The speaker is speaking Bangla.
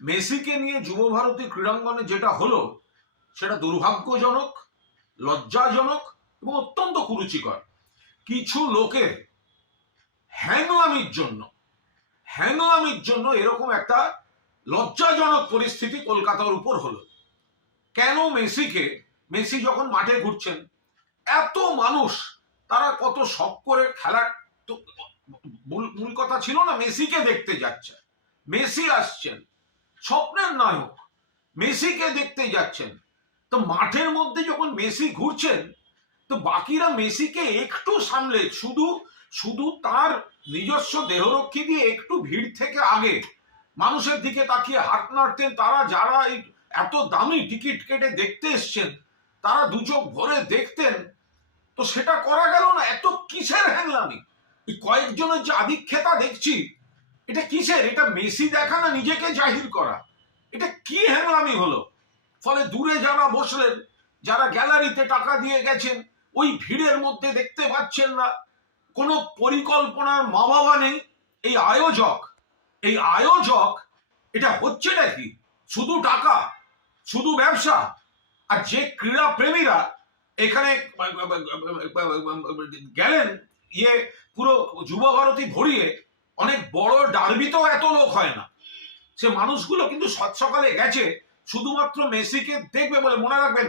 মেসিকে নিয়ে যুবভারতী ক্রীড়াঙ্গনে যেটা হলো সেটা দুর্ভাগ্যজনক, লজ্জাজনক এবং অত্যন্ত কুরুচিকর। কিছু লোকের হ্যাংলামির জন্য এরকম একটা লজ্জাজনক পরিস্থিতি কলকাতার উপর হলো। কেন মেসি যখন মাঠে ঘুরছেন, এত মানুষ তারা কত শখ করে খেলার, তো মূল কথা ছিল না মেসিকে দেখতে যাচ্ছে, মেসি আসছেন, স্বপ্নের নায়ক, মেসিকে দেখতে যাচ্ছেন। তো মাঠের মধ্যে যখন মেসি ঘুরছেন, তো বাকিরা মেসিকে একটু সামলে শুধু তার নিজস্ব দেহরক্ষী দিয়ে একটু ভিড় থেকে আগে মানুষের দিকে তাকিয়ে হাত নাড়তেন। তারা যারা এই এত দামি টিকিট কেটে দেখতে এসছেন তারা দু চোখ ভরে দেখতেন। তো সেটা করা গেল না। এত কিসের হ্যাংলামি? কয়েকজনের যে আধিক্যতা দেখছি, এটা কিসের? এটা মেসি দেখা না নিজেকে জাহির করা? এটা কি হ্যাংলামি হলো? ফলে দূরে যারা বসলেন, যারা গ্যালারিতে টাকা দিয়ে গেছেন, ওই ভিড়ের মধ্যে দেখতে পাচ্ছেন না। কোনো পরিকল্পনার মা বাবা নেই। এই আয়োজক এটা হচ্ছেটা কি? শুধু টাকা, শুধু ব্যবসা। আর যে ক্রীড়া প্রেমীরা এখানে গেলেন, পুরো যুবভারতী ভরিয়ে, অনেক বড় ডার্বিতেও এত লোক হয় না। সে মানুষগুলো কিন্তু সকালে গেছে শুধুমাত্র মেসিকে দেখবে বলে। মনে রাখবেন,